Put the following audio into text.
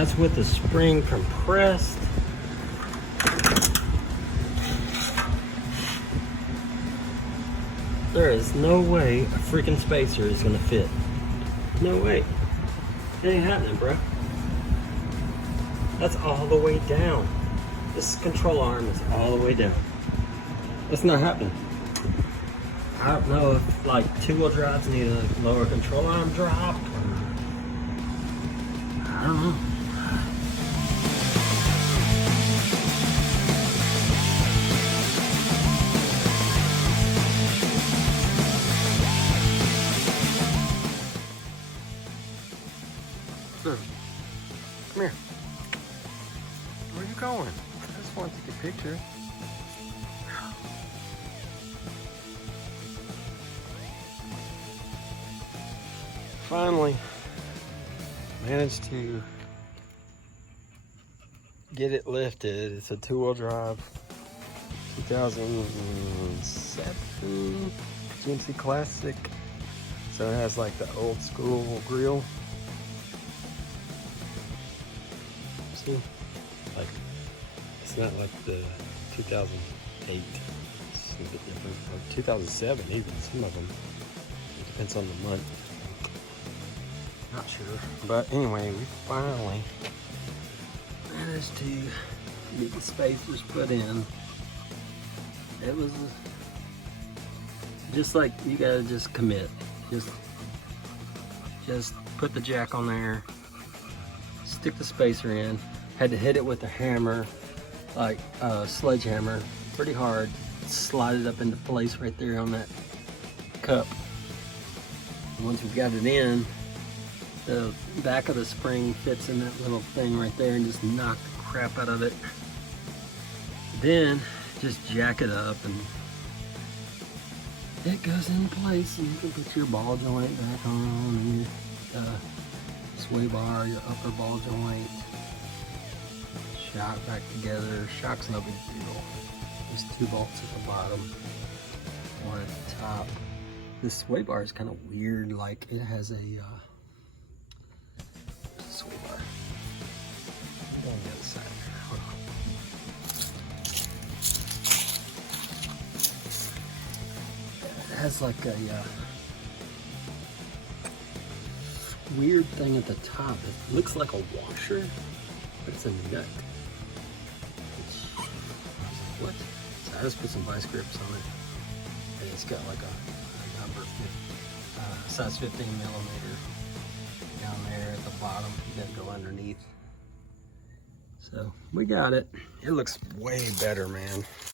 That's with the spring compressed. There is no way a freaking spacer is gonna fit. No way. It ain't happening, bro. That's all the way down. This control arm is all the way down. That's not happening. I don't know if like two-wheel drives need a lower control arm drop. I don't know. Come here. Where are you going? I just want to take a picture. Finally managed to get it lifted. It's a two-wheel drive 2007 GMC Classic. So it has like the old school grill. See? Like, it's not like the 2008. It's a bit different. Or 2007 even, some of them. It depends on the month. Not sure. But anyway, we finally managed to get the spacers put in. It was just like you gotta just commit. Just put the jack on there, stick the spacer in. Had to hit it with a hammer, like a sledgehammer, pretty hard. Slide it up into place right there on that cup. And once we've got it in, the back of the spring fits in that little thing right there and just knock the crap out of it. Then just jack it up and it goes in place, and you can put your ball joint back on and your sway bar, your upper ball joint. Shock back together. Shock's no big deal. There's 2 bolts at the bottom, 1 at the top. This sway bar is kind of weird, like it has a sway bar. Go on the other side. Hold on. It has like a weird thing at the top. It looks like a washer, but it's a nut. What? So I just put some vice grips on it, and it's got like a number size 15 millimeter down there at the bottom. You gotta go underneath. So we got it. It looks way better, man.